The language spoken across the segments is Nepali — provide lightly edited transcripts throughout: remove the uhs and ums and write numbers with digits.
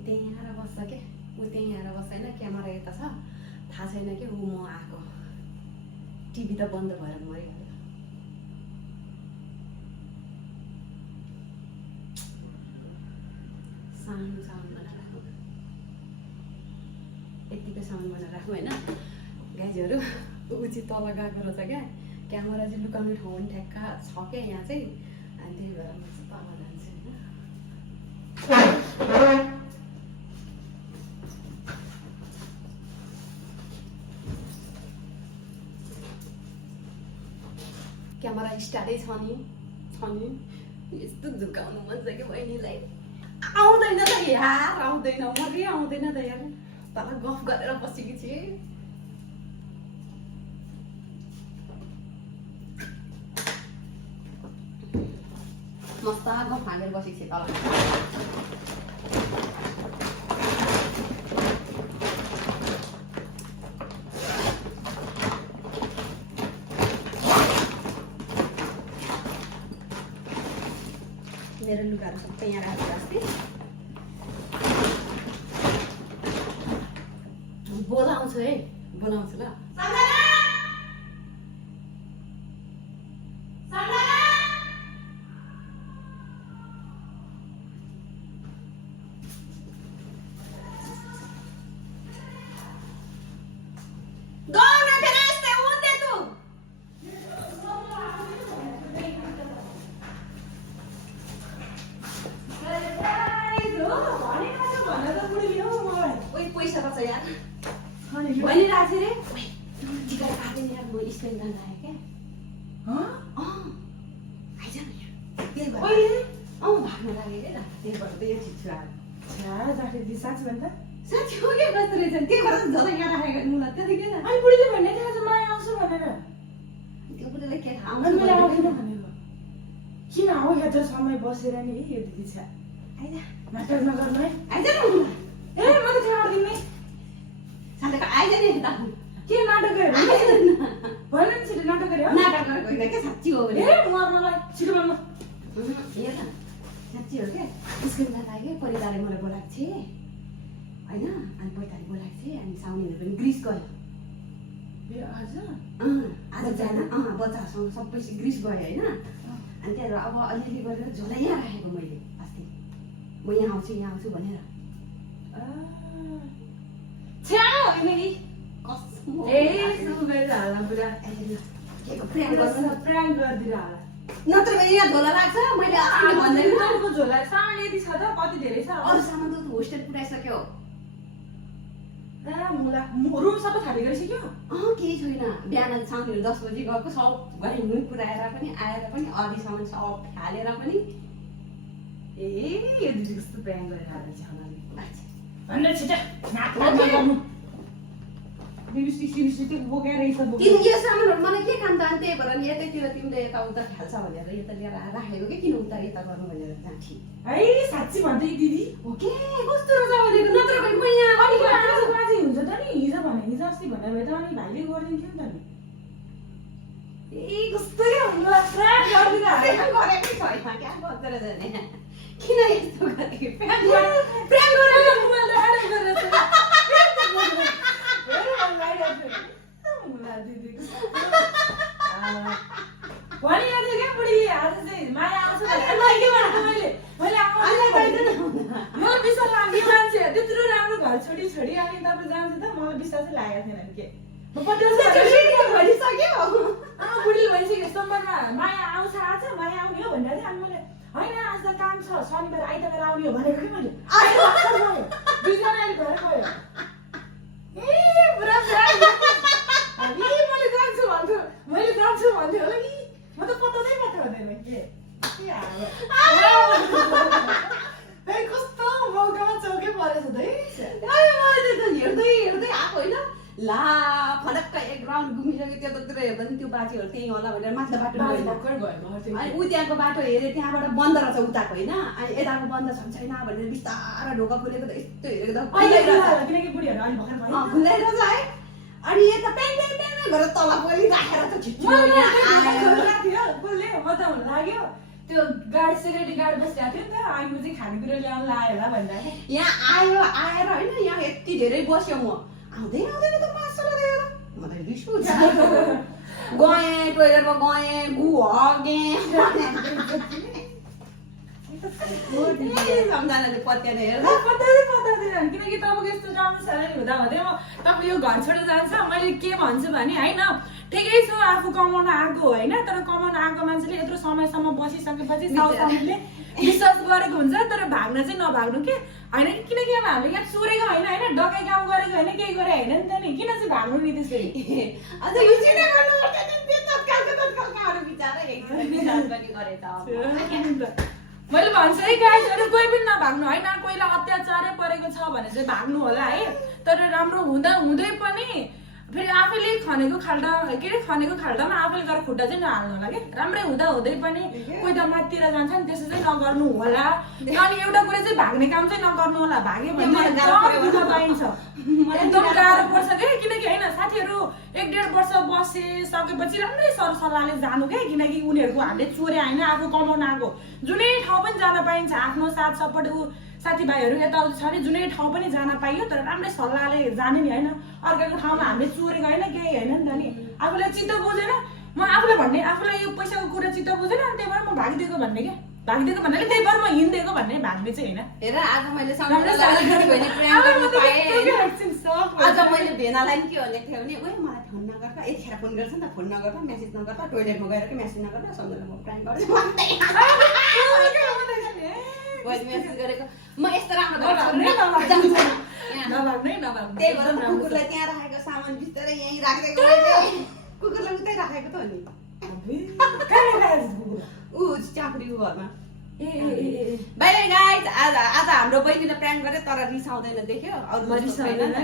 त्यहीँ आएर बस्छ के ऊ त्यहीँ आएर बस्छ होइन क्यामेरा यता छ थाहा छैन कि ऊ म आएको टिभी त बन्द भएर मरिहाल्यो साउन्ड बनाएर राखौँ यतिको साउन्ड बनाएर राखौँ होइन गाइजहरू ऊ चाहिँ तल गएको रहेछ क्या क्यामेरा चाहिँ लुकाउने ठाउँ पनि ठ्याक्क छ क्या यहाँ चाहिँ अनि त्यही भएर म चाहिँ तल जान्छु होइन क्यामेरा स्टार्टै छ नि यस्तो झुकाउनु मन छ कि बहिनीलाई आउँदैन त यार आउँदैन मरि आउँदैन त यार तल गफ गरेर बसेकी थिएँ मस्त गफ हालेर बसेको थिएँ तल मेरो लुगाहरू सबै यहाँ राखेको अस्ति बोलाउँछु है बोलाउँछु ल पैसा बच्चा यार भनिरहेको थिएँ रे टिका काटेर यार म स्पेन जान आएँ क्या आइज न त्यही भएर भाग्न लाग्यो क्या त्यही भएर त यो छिट्छु आयो साँच्ची हो क्या कस्तो रहेछ त्यही भएर झन् यहाँ राखेको मलाई त्यति किन अनि बुढीले भन्ने थियो आज माया आउँछु भनेर त्यो बुढीलाई के थाहा अनि मैले आउँदिन भनेको किन आऊ यत्रो समय बसेर नि यो दिदी छ आइज नाटक नगर्नु है आइज न ए म त त्यहाँ आउँदिन नि साथीको आइज नि यता के नाटक गरे भन्नु नि छिटो नाटक गरे हो नाटक गरेको होइन क्या साँच्ची हो भने ए मर्नलाई छिटो भन्नु यो त साँच्ची हो क्या स्कुल जाँदा आयो परिवारले मलाई बोलाएको थिएँ होइन अनि पैताले बोलाएको थिएँ अनि साउनीहरू पनि ग्रिस गयो ए आज आज जान बच्चाहरूसँग सबै ग्रिस गयो होइन अनि त्यहाँबाट अब अलिअलि गरेर झोला यहाँ राखेको मैले अस्ति म यहाँ आउँछु भनेर छ्याउ होइन नि कसम ए सुगेर हाला पुरा प्र्याङ्क गर्छ प्राङ्क गरिदिएर हाला नत्र भने यहाँ झोला राख्छ मैले अस्ति भन्दैन तपाईँको झोला सामान यति छ त कति धेरै छ अरू सामान त होस्टेल पुऱ्याइसक्यो मुला रुम सबै खाली गरिसक्यो केही छैन बिहान साउनीहरू 10 बजी गएको सब घरि मुख पुऱ्याएर पनि आएर पनि अघिसम्म सब फालेर पनि ए यो दिदी कस्तो प्राङ्क गरेर आएको छ अच्छा भन्नु छिटो नाटक नगर्नु लिपस्टिक बोकेर रहेछ किन यो सामानहरू मलाई के काम त अनि त्यही भएर नि यतैतिर तिमीले यताउता खाल्छ भनेर यता लिएर राखेको कि किन उता यता गर्नु भनेर जान्थी है साँच्ची भन्दै दिदी हो के कस्तो रहेछ भनेको नत्र भने म यहाँ अनि आज हुन्छ त नि हिजो भने हिजो अस्ति भनेर भए त अनि भाइले गरिदिन्थ्यो नि त नि ए कस्तो हुनु लाग्छ गरिदिन गरेकै छैन क्या बच्चा जाने किन यस्तो गरेको प्र्याङ्क गरेर भनिहाल्छु क्या बुढी आज चाहिँ माया आउँछ मलाई विश्वास लाग्यो मान्छे त्यत्रो राम्रो घर छोडी अनि तपाईँ जान्छ त मलाई विश्वासै लागेको थिएन के बुढीले भनिसक्यो सोमबारमा माया आउँछ आज माया आउने हो भनेर अनि मैले होइन आज त काम छ शनिबार आइतबार आउने हो भनेको कि मैले दुईजना अहिले घर गयो ए पुरा मैले जान्छु भन्थ्यो होला कि म त पत्तानै भन्दैन के कस्तो मौकामा चौकै परेछ हेर्दै आएको होइन ला फलक्क एक राउन्ड घुमिसक्यो त्यतातिर हेर्दा नि त्यो बाटोहरू त्यही होला भनेर माथिल्लो बाटो अनि ऊ त्यहाँको बाटो हेरेँ त्यहाँबाट बन्द रहेछ उताको होइन अनि यताको बन्द छ छैन भनेर बिस्तारो ढोका खोलेको त यस्तो हेरेको त खुलाइरहेछ है अनि यता प्याङ गरेर तल पनि राखेर त छिट्यो लाग्यो त्यो गार्ड सेक्युरिटी गार्ड बसिरहेको थियो नि त आइको चाहिँ खानेकुरा ल्याउन लायो होला भनेर यहाँ आएर होइन यहाँ यति धेरै बस्यो म आउँदैन त मासुला दिएर मलाई रिस उठ्छ गएँ टोइलेटमा गएँ हगेँ सम्झनाले पत्याएर हेर्दा पत्तादैन किनकि तपाईँको यस्तो राम्रो स्यालेरी हुँदा हुँदै म तपाईँ यो घर छोडेर जान्छ मैले के भन्छु भने होइन ठिकै छ आफू कमाउन आएको होइन तर कमाउन आएको मान्छेले यत्रो समयसम्म बसिसकेपछि साउथले विश्वास गरेको हुन्छ तर भाग्न चाहिँ नभाग्नु के होइन किनकि अब हामीले यहाँ चोरेको होइन होइन डकाइ काम गरेको होइन केही गरे होइन नि त नि किन चाहिँ भाग्नु नि त्यसरी अझ यो चिने गर्नुपर्छ नि तत्काल बिचारा एकजना पनि गरे त मैले भन्छु है गाइजहरू कोही पनि नभाग्नु होइन कोहीलाई अत्याचारै परेको छ भने चाहिँ भाग्नु होला है तर राम्रो हुँदै पनि फेरि आफैले खनेको खाल्डामा आफैले गरेर खुट्टा चाहिँ नहाल्नु होला कि राम्रै हुँदै पनि कोही त माथितिर जान्छ नि त्यसो चाहिँ नगर्नु होला अनि एउटा कुरा चाहिँ भाग्ने काम चाहिँ नगर्नु होला भाग्यो भने एकदम पाइन्छ एकदम गाह्रो पर्छ कि किनकि होइन साथीहरू 1-1.5 वर्ष बसिसकेपछि राम्रै सरसल्लाहले जानु क्या किनकि उनीहरूको हामीले चोरे होइन आफू कमाउन आएको जुनै ठाउँ पनि जान पाइन्छ आफ्नो साथ सपोर्ट साथीभाइहरू यताउति छ भने जुनै ठाउँ पनि जान पाइयो तर राम्रै सल्लाहले जाने नि होइन अर्काको ठाउँमा हामीले चोरेको होइन केही होइन नि त नि आफूलाई चित्त बुझेन म आफूलाई भन्ने आफूलाई यो पैसाको कुरा चित्त बुझेन अनि त्यही भएर म भागिदिएको भन्ने क्या भागिदिएको भन्नाले त्यही भएर म हिँडिदिएको भन्ने भाग्ने चाहिँ होइन हेर आज मैले आज मैले भेनालाई के भनेको थिएँ भने ओइ मलाई फोन नगर्दा यतिखेर फोन गर्छ नि त फोन नगर्दा मेसेज नगर्दा टोइलेटमा गएर कि मेसेज नगर्दा सम्झना म प्राइम गर्छु मेसेज गरेको म यस्तो राम्रो त्यही भएर कुकुरलाई त्यहाँ राखेको सामान बिस्तारै यहीँ राखिदिएको कुकुरलाई उतै राखेको त हो नि ऊ चाकुरीको घरमा बाइ गाइज आज हाम्रो बहिनीले प्र्याङ्क गरे तर रिसाउँदैन देख्यो अरू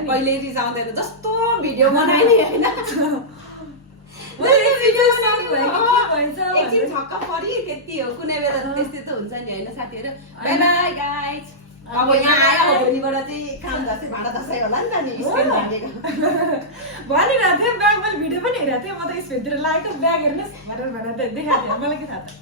कहिले रिसाउँदैन जस्तो भिडियो बनाइने एकछिन छक्क परि त्यति हो कुनै बेला त्यस्तै त हुन्छ नि होइन साथीहरू बाइ बाइ गाइज अब यहाँ आयो भोलिबाट चाहिँ काम दसैँ भाँडा दसैँ होला नि त नि भनिरहेको थिएँ ब्याग मैले भिडियो पनि हेरेको थिएँ म त स्पेनतिर लागेको ब्याग हेर्नुहोस् भनेर देखाएको थिएँ मलाई के थाहा छ